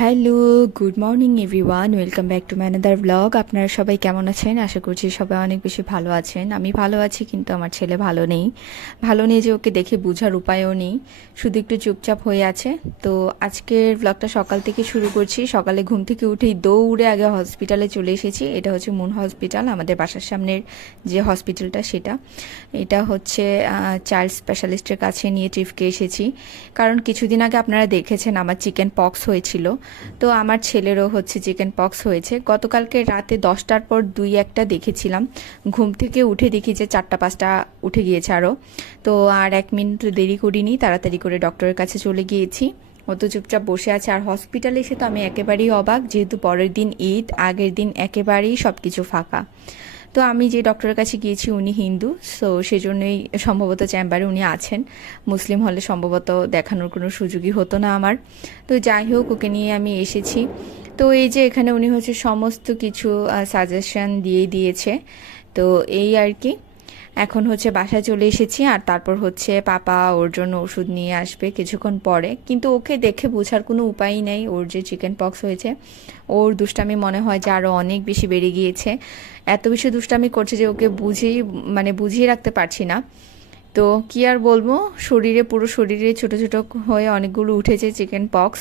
Hello, good morning everyone, welcome back to ম্যানাদার blog. আপনারা সবাই কেমন আছেন? আশা করছি সবাই অনেক বেশি ভালো আছেন। আমি ভালো আছি, কিন্তু আমার ছেলে ভালো নেই। ভালো নেই যে ওকে দেখে বোঝার উপায়ও নেই। শুধু একটু চুপচাপ হয়ে আছে। তো আজকের ব্লগটা সকাল থেকে শুরু করছি। সকালে ঘুম থেকে উঠেই দৌড়ে আগে হসপিটালে চলে এসেছি। এটা হচ্ছে মুন হসপিটাল আমাদের বাসার সামনের যে হসপিটালটা সেটা। এটা হচ্ছে চাইল্ড স্পেশালিস্টের কাছে নিয়ে ট্রিপকে এসেছি। কারণ কিছুদিন আগে আপনারা দেখেছেন আমার চিকেন পক্স হয়েছিল। তো আমার ছেলেরও হচ্ছে চিকেন পক্স হয়েছে। গতকালকে রাতে দশটার পর দুই একটা দেখেছিলাম। ঘুম থেকে উঠে দেখি যে চারটা পাঁচটা উঠে গিয়েছে আরও। তো আর এক মিনিট দেরি করিনি, তাড়াতাড়ি করে ডক্টরের কাছে চলে গিয়েছি। অত চুপচাপ বসে আছে আর হসপিটালে এসে তো আমি একেবারেই অবাক, যেহেতু পরের দিন ঈদ, আগের দিন একেবারেই সব কিছু ফাঁকা। তো আমি যে ডক্টরের কাছে গিয়েছি, উনি হিন্দু সো সেজন্যই সম্ভবত চেম্বারে উনি আছেন। মুসলিম হলে সম্ভবত দেখানোর কোনো সুযোগই হতো না আমার। তো যাই হোক, ওকে নিয়ে আমি এসেছি। তো এই যে এখানে উনি হচ্ছে সমস্ত কিছু সাজেশন দিয়ে দিয়েছে। তো এই আর কি। এখন হচ্ছে বাসায় চলে এসেছি আর তারপর হচ্ছে পাপা ওর জন্য ওষুধ নিয়ে আসবে কিছুক্ষণ পরে। কিন্তু ওকে দেখে বোঝার কোনো উপায়ই নেই, ওর যে চিকেন পক্স হয়েছে, ওর দুষ্টামি মনে হয় যে আরও অনেক বেশি বেড়ে গিয়েছে। এত বেশি দুষ্টামি করছে যে ওকে বুঝেই মানে বুঝিয়ে রাখতে পারছি না। তো কি আর বলব, শরীরে, পুরো শরীরে ছোট ছোট হয়ে অনেকগুলো উঠেছে চিকেন পক্স।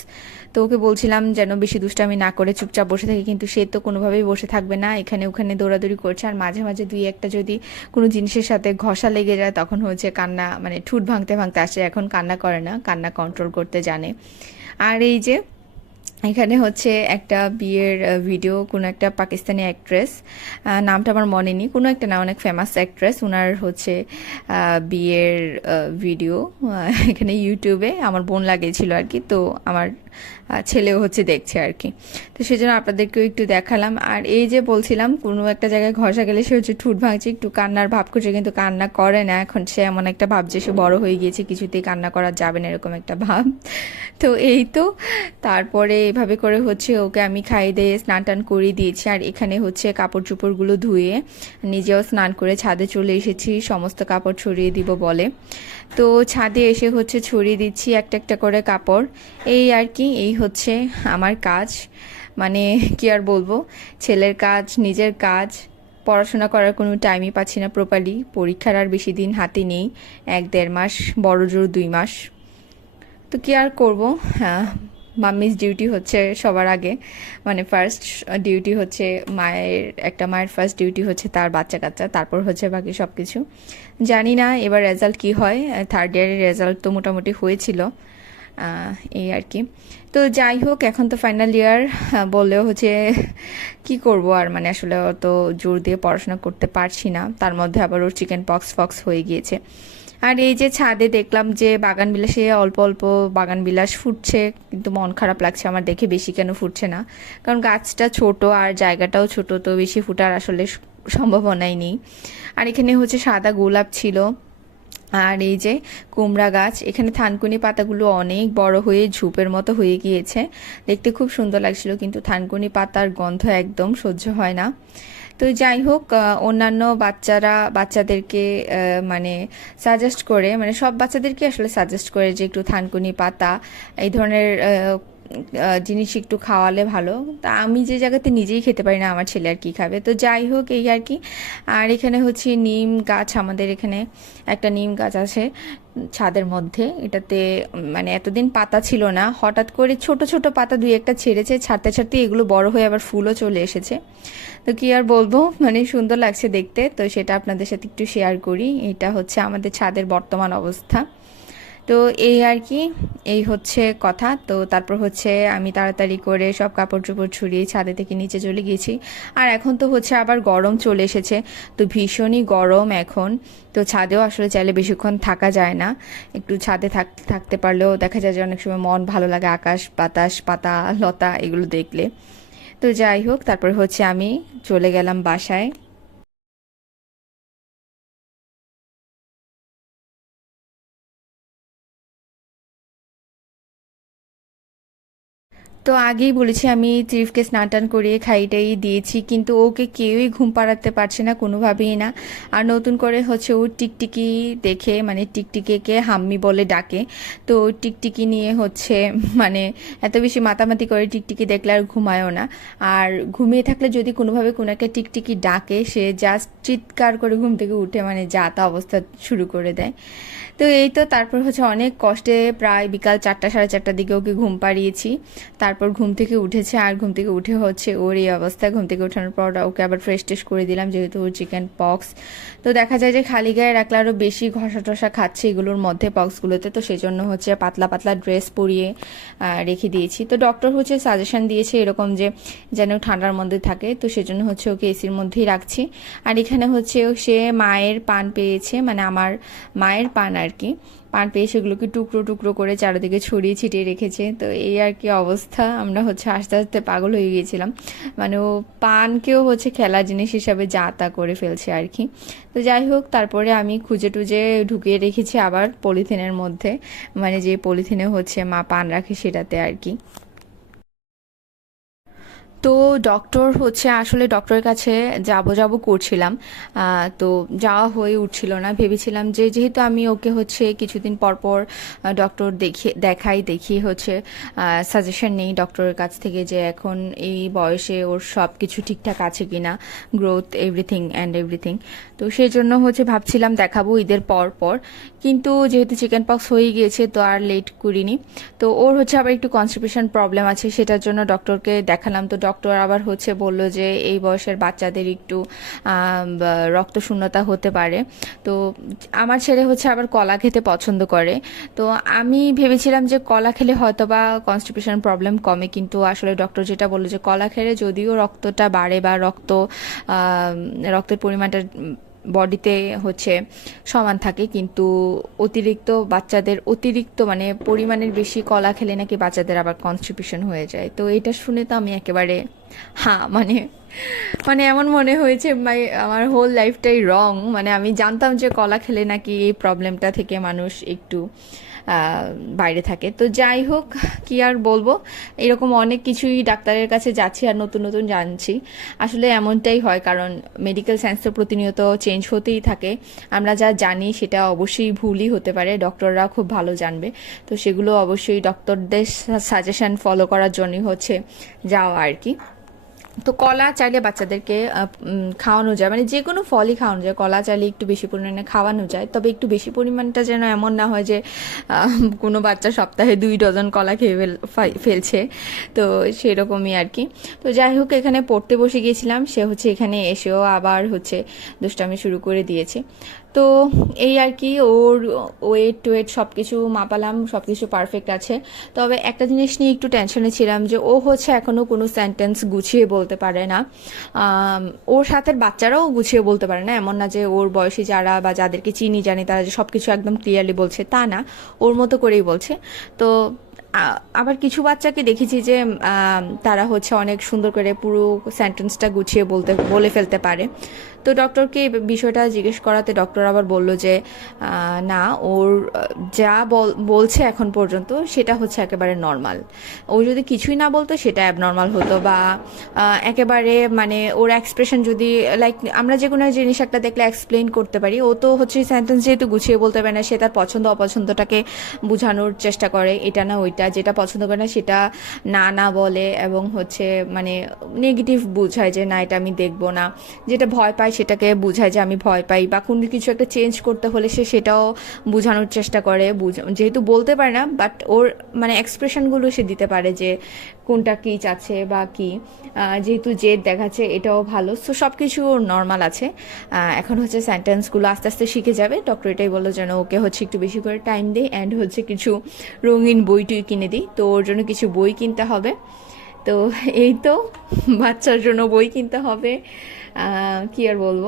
তো ওকে বলছিলাম যেন বেশি দুষ্টামি না করে চুপচাপ বসে থাকে, কিন্তু সে তো কোনোভাবেই বসে থাকবে না। এখানে ওখানে দৌড়াদৌড়ি করছে, আর মাঝে মাঝে দুই একটা যদি কোনো জিনিসের সাথে ঘষা লেগে যায়, তখন হচ্ছে কান্না মানে ঠুট ভাঙতে ভাঙতে আসে। এখন কান্না করে না, কান্না কন্ট্রোল করতে জানে। আর এই যে এখানে হচ্ছে একটা বিয়ের ভিডিও কোনো একটা পাকিস্তানি অ্যাক্ট্রেস নামটা আমার মনে নেই। কোনো একটা না, অনেক ফেমাস অ্যাক্ট্রেস ওনার হচ্ছে বিয়ের ভিডিও এখানে ইউটিউবে আমার বোন লাগিয়েছিল আর কি। তো আমার ছেলেও হচ্ছে দেখছে আর কি। তো সেজন্য আপনাদেরকেও একটু দেখালাম। আর এই যে বলছিলাম, কোনো একটা জায়গায় ঘষা গেলে সে হচ্ছে ঠুট ভাঙছে, একটু কান্নার ভাব করছে, কিন্তু কান্না করে না। এখন সে এমন একটা ভাব যে সে বড় হয়ে গিয়েছে, কিছুতেই কান্না করা যাবে না এরকম একটা ভাব। তো এই তো, তারপরে এভাবে করে হচ্ছে ওকে আমি খাই দিয়ে স্নান টান করিয়ে দিয়েছি। আর এখানে হচ্ছে কাপড় চোপড়গুলো ধুয়ে নিজেও স্নান করে ছাদে চলে এসেছি, সমস্ত কাপড় ছড়িয়ে দিব বলে। তো ছাদে এসে হচ্ছে ছড়িয়ে দিচ্ছি একটা একটা করে কাপড়। এই আর কি এই হচ্ছে আমার কাজ। মানে কি আর বলব, ছেলের কাজ, নিজের কাজ, পড়াশোনা করার কোনো টাইমই পাচ্ছি না প্রপারলি পরীক্ষার আর বেশি দিন হাতে নেই, এক দেড় মাস, বড় জোর দুই মাস। তো কি আর করব? হ্যাঁ মাম্মিস ডিউটি হচ্ছে সবার আগে। মানে ফার্স্ট ডিউটি হচ্ছে মায়ের, একটা মায়ের ফার্স্ট ডিউটি হচ্ছে তার বাচ্চা কাচ্চা তারপর হচ্ছে বাকি সব কিছু জানি না এবার রেজাল্ট কি হয় থার্ড ইয়ারের রেজাল্ট তো মোটামুটি হয়েছিল। এই আর কি। তো যাই হোক, এখন তো ফাইনাল ইয়ার বললেও হচ্ছে কি করব আর মানে আসলে অত জোর দিয়ে পড়াশোনা করতে পারছি না। তার মধ্যে আবার ওর চিকেন পক্স ফক্স হয়ে গিয়েছে। আর এই যে ছাদে দেখলাম যে বাগান বিলাসে অল্প অল্প বাগান বিলাস ফুটছে, কিন্তু মন খারাপ লাগছে আমার দেখে, বেশি কেন ফুটছে না? কারণ গাছটা ছোট আর জায়গাটাও ছোট, তো বেশি ফুটার আসলে সম্ভাবনাই নেই। আর এখানে হচ্ছে সাদা গোলাপ ছিল। আর এই যে কুমড়া গাছ, এখানে থানকুনি পাতাগুলো অনেক বড় হয়ে ঝুপের মতো হয়ে গিয়েছে। দেখতে খুব সুন্দর লাগছিল, কিন্তু থানকুনি পাতার গন্ধ একদম সহ্য হয় না। তো যাই হোক অন্যান্য বাচ্চারা, বাচ্চাদেরকে মানে সাজেস্ট করে মানে সব বাচ্চাদেরকে আসলে সাজেস্ট করে যে একটু থানকুনি পাতা, এই ধরনের জিনিস একটু খাওয়ালে ভালো। তা আমি যে জায়গাতে নিজেই খেতে পারি না, আমার ছেলে আর কি খাবে। তো যাই হোক, এই আর কি। আর এখানে হচ্ছে নিম গাছ, আমাদের এখানে একটা নিম গাছ আছে ছাদের মধ্যে। এটাতে মানে এতদিন পাতা ছিল না। হঠাৎ করে ছোট ছোট পাতা দুই একটা ছেড়েছে, ছাড়তে ছাড়তে এগুলো বড় হয়ে আবার ফুলও চলে এসেছে। তো কি আর বলব মানে সুন্দর লাগছে দেখতে। তো সেটা আপনাদের সাথে একটু শেয়ার করি। এটা হচ্ছে আমাদের ছাদের বর্তমান অবস্থা। তো এই আর কি, এই হচ্ছে কথা। তো তারপর হচ্ছে আমি তাড়াতাড়ি করে সব কাপড় চোপড় ছড়িয়ে ছাদে থেকে নিচে চলে গেছি আর এখন তো হচ্ছে আবার গরম চলে এসেছে। তো ভীষণই গরম এখন। তো ছাদেও আসলে চাইলে বেশিক্ষণ থাকা যায় না। একটু ছাদে থাক, থাকতে পারলেও দেখা যায় যে অনেক সময় মন ভালো লাগে আকাশ, বাতাস, পাতা, লতা এগুলো দেখলে। তো যাই হোক, তারপর হচ্ছে আমি চলে গেলাম বাসায়। তো আগেই বলেছি, আমি ত্রিফকে স্নান টান করিয়ে খাইটাই দিয়েছি, কিন্তু ওকে কেউই ঘুম পাড়াতে পারছে না, কোনোভাবেই না। আর নতুন করে হচ্ছে ও টিকটিকি দেখে মানে টিকটিকিকে হাম্মি বলে ডাকে, তো টিকটিকি নিয়ে হচ্ছে মানে এত বেশি মাতামাতি করে টিকটিকি দেখলে আর ঘুমায়ও না। আর ঘুমিয়ে থাকলে যদি কোনোভাবে কোনো একটা টিকটিকি ডাকে, সে জাস্ট চিৎকার করে ঘুম থেকে উঠে মানে যা তা অবস্থা শুরু করে দেয়। তো এই তো তারপর হচ্ছে অনেক কষ্টে প্রায় বিকাল চারটা, সাড়ে চারটার দিকে ওকে ঘুম পাড়িয়েছি। তারপর ঘুম থেকে উঠেছে, আর ঘুম থেকে উঠে হচ্ছে ওর এই অবস্থা। ঘুম থেকে ওঠানোর পর ওকে আবার ফ্রেশ টেস্ট করে দিলাম, যেহেতু ওর চিকেন পক্স তো দেখা যায় যে খালি গায়ে রাখলে আরও বেশি ঘষা টসা খাচ্ছে এগুলোর মধ্যে পক্সগুলোতে তো সেই জন্য হচ্ছে পাতলা পাতলা ড্রেস পরিয়ে রেখে দিয়েছি। তো ডক্টর হচ্ছে সাজেশন দিয়েছে এরকম যে যেন ঠান্ডার মধ্যে থাকে, তো সেজন্য হচ্ছে ওকে এসির মধ্যেই রাখছি। আর এখানে হচ্ছে সে মায়ের পান পেয়েছে মানে আমার মায়ের পান আর কি। পান পেয়ে সেগুলোকে টুকরো টুকরো করে চারিদিকে ছড়িয়ে ছিটিয়ে রেখেছে। তো এই আর কি অবস্থা, আমরা হচ্ছে আস্তে আস্তে পাগল হয়ে গিয়েছিলাম। মানে ও পানকেও হচ্ছে খেলা জিনিস হিসাবে যা তা করে ফেলছে আর কি। তো যাই হোক, তারপরে আমি খুঁজে টুজে ঢুকিয়ে রেখেছি আবার পলিথিনের মধ্যে। মানে যে পলিথিনে হচ্ছে মা পান রাখে সেটাতে আর কি। তো ডক্টর হচ্ছে আসলে ডক্টরের কাছে যাব যাব করছিলাম। তো যাওয়া হয়ে উঠছিল না। ভেবেছিলাম যে যেহেতু আমি ওকে হচ্ছে কিছুদিন পর পর ডক্টর দেখিয়ে দেখাই, দেখি হচ্ছে সাজেশন নেই ডক্টরের কাছ থেকে যে এখন এই বয়সে ওর সব কিছু ঠিকঠাক আছে কিনা গ্রোথ এভরিথিং অ্যান্ড এভরিথিং তো সেই জন্য হচ্ছে ভাবছিলাম দেখাবো ঈদের পর পর। কিন্তু যেহেতু চিকেন পক্স হয়ে গিয়েছে, তো আর লেট করিনি। তো ওর হচ্ছে আবার একটু কনস্টিপেশন প্রবলেম আছে, সেটার জন্য ডক্টরকে দেখালাম। তো ডক্টর আবার হচ্ছে বলল যে এই বয়সের বাচ্চাদের একটু রক্ত শূন্যতা হতে পারে। তো আমার ছেলে হচ্ছে আবার কলা খেতে পছন্দ করে। তো আমি ভেবেছিলাম যে কলা খেলে হয়তো বা কনস্টিপেশন প্রবলেম কমে, কিন্তু আসলে ডক্টর যেটা বলল যে কলা খেলে যদিও রক্তটা বাড়ে বা রক্ত রক্তের পরিমাণটা বডিতে হচ্ছে সমান থাকে, কিন্তু অতিরিক্ত বাচ্চাদের অতিরিক্ত মানে পরিমাণের বেশি কলা খেলে নাকি বাচ্চাদের আবার কনস্টিপেশন হয়ে যায়। তো এটা শুনে তো আমি একেবারে হ্যাঁ মানে মানে এমন মনে হয়েছে, মাই, আমার হোল লাইফটাই রং মানে আমি জানতাম যে কলা খেলে নাকি এই প্রবলেমটা থেকে মানুষ একটু বাইরে থাকে। তো যাই হোক, কি আর বলব? এরকম অনেক কিছুই ডাক্তারের কাছে যাচ্ছি আর নতুন নতুন জানছি। আসলে এমনটাই হয়, কারণ মেডিকেল সায়েন্স তো প্রতিনিয়ত চেঞ্জ হতেই থাকে। আমরা যা জানি সেটা অবশ্যই ভুলই হতে পারে ডক্টররা খুব ভালো জানবে। তো সেগুলো অবশ্যই ডক্টরদের সাজেশন ফলো করার জন্যই হচ্ছে যাওয়া আর কি। তো কলা চাইলে বাচ্চাদেরকে খাওয়ানো যায়। মানে যে কোনো ফলই খাওয়ানো যায়। কলা চাইলে একটু বেশি পরিমাণে খাওয়ানো যায়। তবে একটু বেশি পরিমাণটা যেন এমন না হয় যে কোনো বাচ্চা সপ্তাহে দুই ডজন কলা খেয়ে ফেল ফেলছে। তো সেরকমই আর কি। তো যাই হোক, এখানে পড়তে বসে গিয়েছিলাম। সে হচ্ছে এখানে এসেও আবার হচ্ছে দুষ্টামি শুরু করে দিয়েছে। তো এই আর কি, ওর ওয়েট টোয়েট সব কিছু মাপালাম সব কিছু পারফেক্ট আছে। তবে একটা জিনিস নিয়ে একটু টেনশনে ছিলাম যে ও হচ্ছে এখনও কোনো সেন্টেন্স গুছিয়ে বলতে পারে না। ওর সাথে বাচ্চারাও গুছিয়ে বলতে পারে না। এমন না যে ওর বয়সী যারা বা যাদেরকে চিনি, জানি, তারা যে সব কিছু একদম ক্লিয়ারলি বলছে, তা না। ওর মতো করেই বলছে। তো আবার কিছু বাচ্চাকে দেখেছি যে তারা হচ্ছে অনেক সুন্দর করে পুরো সেন্টেন্সটা গুছিয়ে বলতে, বলে ফেলতে পারে। তো ডক্টরকে বিষয়টা জিজ্ঞেস করাতে ডক্টর আবার বলল যে না, ওর যা বল- বলছে এখন পর্যন্ত সেটা হচ্ছে একেবারে নর্মাল ও যদি কিছুই না বলতো সেটা অ্যাবনর্মাল হতো বা একেবারে মানে ওর এক্সপ্রেশন যদি লাইক আমরা যে কোনো জিনিস একটা দেখলে এক্সপ্লেন করতে পারি, ও তো হচ্ছে সেন্টেন্স যেহেতু গুছিয়ে বলতে পারে না, সে তার পছন্দ অপছন্দটাকে বোঝানোর চেষ্টা করে, এটা না ওইটা যেটা পছন্দ করে না সেটা না না বলে এবং হচ্ছে মানে নেগেটিভ বোঝায় যে না, এটা আমি দেখব না। যেটা ভয় পায় সেটাকে বোঝায় যে আমি ভয় পাই বা কোনো কিছু একটা চেঞ্জ করতে হলে সে সেটাও বোঝানোর চেষ্টা করে যেহেতু বলতে পারে না বাট ওর মানে এক্সপ্রেশনগুলো সে দিতে পারে যে কোনটা কী চাচ্ছে বা কি? যেহেতু জেদ দেখাচ্ছে, এটাও ভালো। সো সব কিছু ওর নর্মাল আছে এখন হচ্ছে সেন্টেন্সগুলো আস্তে আস্তে শিখে যাবে। ডক্টর এটাই বলল যেন ওকে হচ্ছে একটু বেশি করে টাইম দিই অ্যান্ড হচ্ছে কিছু রঙিন বই টই কিনে দিই। তো ওর জন্য কিছু বই কিনতে হবে। তো এই তো, বাচ্চার জন্য বই কিনতে হবে। কি আর বলব?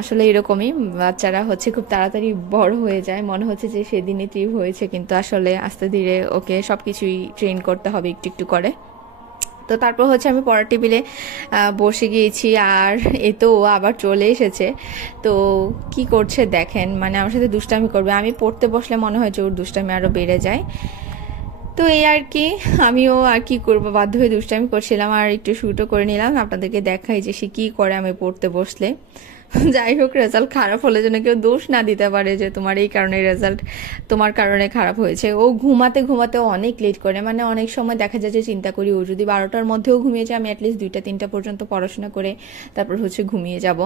আসলে এরকমই, বাচ্চারা হচ্ছে খুব তাড়াতাড়ি বড় হয়ে যায়। মনে হচ্ছে যে সেদিনই ত্রিভ হয়েছে, কিন্তু আসলে আস্তে ধীরে ওকে সব কিছুই ট্রেন করতে হবে একটু একটু করে। তো তারপর হচ্ছে আমি পড়ার টেবিলে বসে গিয়েছি আর এ তো ও আবার চলে এসেছে। তো কি করছে দেখেন মানে আমার সাথে দুষ্টামি করবে। আমি পড়তে বসলে মনে হয় যে ওর দুষ্টামি আরও বেড়ে যায়। তো এই আর কি, আমিও আর কি করব? বাধ্য হয়ে দুষ্টামি করছিলাম আর একটু শ্যুটও করে নিলাম। আপনাদেরকে দেখাই যে সে কী করে আমি পড়তে বসলে। যাই হোক রেজাল্ট খারাপ হলে যেন কেউ দোষ না দিতে পারে যে তোমার এই কারণে রেজাল্ট তোমার কারণে খারাপ হয়েছে। ও ঘুমাতে ঘুমাতে অনেক লেট করে। মানে অনেক সময় দেখা যায় যে চিন্তা করি, ও যদি বারোটার মধ্যেও ঘুমিয়ে যায়, আমি অ্যাটলিস্ট দুইটা, তিনটা পর্যন্ত পড়াশোনা করে তারপর হচ্ছে ঘুমিয়ে যাব।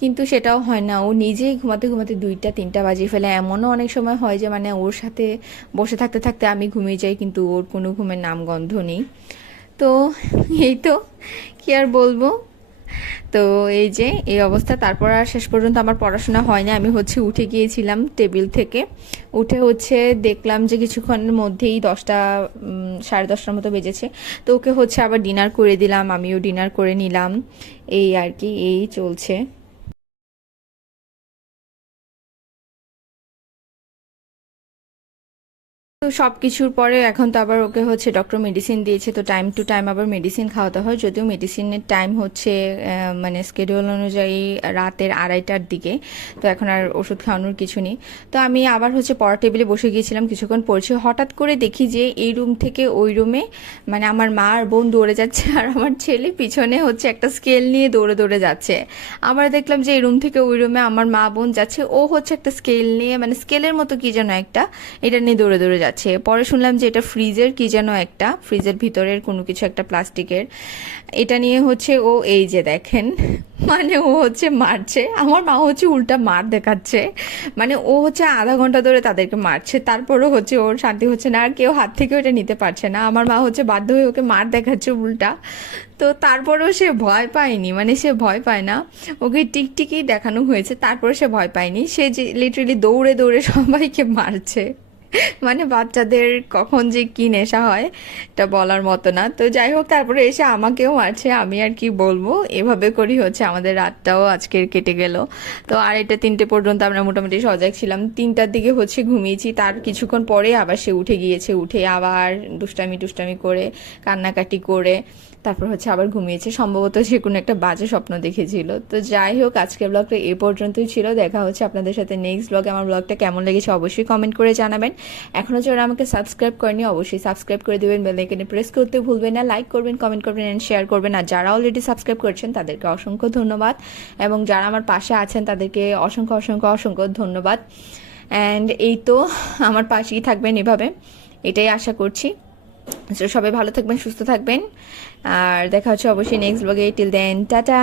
কিন্তু সেটাও হয় না। ও নিজেই ঘুমাতে ঘুমাতে দুইটা, তিনটা বাজিয়ে ফেলে। এমনও অনেক সময় হয় যে মানে ওর সাথে বসে থাকতে থাকতে আমি ঘুমিয়ে যাই, কিন্তু ওর কোনো ঘুমের নাম গন্ধ নেই। তো এই তো, কি আর বলব? তো এই যে, এই অবস্থা। তারপর আর শেষ পর্যন্ত আমার পড়াশোনা হয়নি আমি হচ্ছে উঠে গিয়েছিলাম টেবিল থেকে। উঠে হচ্ছে দেখলাম যে কিছুক্ষণের মধ্যেই দশটা সাড়ে দশটার মতো বেজেছে। তো ওকে হচ্ছে আবার ডিনার করে দিলাম। আমিও ডিনার করে নিলাম। এই আর কি, এই চলছে। তো সব কিছুর পরে এখন তো আবার ওকে হচ্ছে ডক্টর মেডিসিন দিয়েছে, তো টাইম টু টাইম আবার মেডিসিন খাওয়াতে হয়। যদিও মেডিসিনের টাইম হচ্ছে মানে স্কেডিউল অনুযায়ী রাতের আড়াইটার দিকে, তো এখন আর ওষুধ খাওয়ানোর কিছু নেই। তো আমি আবার হচ্ছে পড়া টেবিলে বসে গিয়েছিলাম, কিছুক্ষণ পড়ছি। হঠাৎ করে দেখি যে এই রুম থেকে ওই রুমে মানে আমার মা আর বোন দৌড়ে যাচ্ছে, আর আমার ছেলে পিছনে হচ্ছে একটা স্কেল নিয়ে দৌড়ে দৌড়ে যাচ্ছে। আবার দেখলাম যে এই রুম থেকে ওই রুমে আমার মা বোন যাচ্ছে, ও হচ্ছে একটা স্কেল নিয়ে মানে স্কেলের মতো কি যেন একটা, এটা নিয়ে দৌড়ে দৌড়ে যাচ্ছে। পরে শুনলাম যে এটা ফ্রিজের কি যেন একটা, ফ্রিজের ভিতরের কোনো কিছু একটা প্লাস্টিকের। এটা নিয়ে হচ্ছে ও এই যে দেখেন মানে ও হচ্ছে মারছে। আমার মা হচ্ছে উল্টা মার দেখাচ্ছে। মানে ও হচ্ছে আধা ঘণ্টা ধরে তাদেরকে মারছে। তারপরও হচ্ছে ওর শান্তি হচ্ছে না, আর কেউ হাত থেকে ওটা নিতে পারছে না। আমার মা হচ্ছে বাধ্য হয়ে ওকে মার দেখাচ্ছে উল্টা। তো তারপরেও সে ভয় পায়নি মানে সে ভয় পায় না। ওকে টিকটিকি দেখানো হয়েছে তারপরে সে ভয় পায়নি। সে যে লিটারেলি দৌড়ে দৌড়ে সবাইকে মারছে। মানে বাচ্চাদের কখন যে কি নেশা হয়, এটা বলার মতো না। তো যাই হোক, তারপরে এসে আমাকেও মারছে আমি আর কি বলব। এভাবে করি হচ্ছে, আমাদের রাতটাও আজকের কেটে গেল। তো আড়াইটা, তিনটে পর্যন্ত আমরা মোটামুটি সজাগ ছিলাম। তিনটার দিকে হচ্ছে ঘুমিয়েছি, তার কিছুক্ষণ পরে আবার সে উঠে গিয়েছে, উঠে আবার দুষ্টামি, টুষ্টামি করে, কান্নাকাটি করে তারপর হচ্ছে আবার ঘুমিয়েছে। সম্ভবত সে কোনো একটা বাজে স্বপ্ন দেখেছিল। তো যাই হোক, আজকের ব্লগটা এ পর্যন্তই ছিল। দেখা হচ্ছে আপনাদের সাথে নেক্সট ব্লগে আমার ব্লগটা কেমন লেগেছে অবশ্যই কমেন্ট করে জানাবেন। এখনও যারা আমাকে সাবস্ক্রাইব করেনি অবশ্যই সাবস্ক্রাইব করে দেবেন। বেল আইকনে প্রেস করতে ভুলবেন না। লাইক করবেন কমেন্ট করবেন এন্ড শেয়ার করবেন। আর যারা অলরেডি সাবস্ক্রাইব করেছেন, তাদেরকে অসংখ্য ধন্যবাদ। এবং যারা আমার পাশে আছেন, তাদেরকে অসংখ্য অসংখ্য অসংখ্য ধন্যবাদ। অ্যান্ড এই তো, আমার পাশেই থাকবেন এভাবে। এটাই আশা করছি। সবাই ভালো থাকবেন, সুস্থ থাকবেন। আর দেখা হচ্ছে অবশ্যই নেক্সট ব্লগে টিল দেন টাটা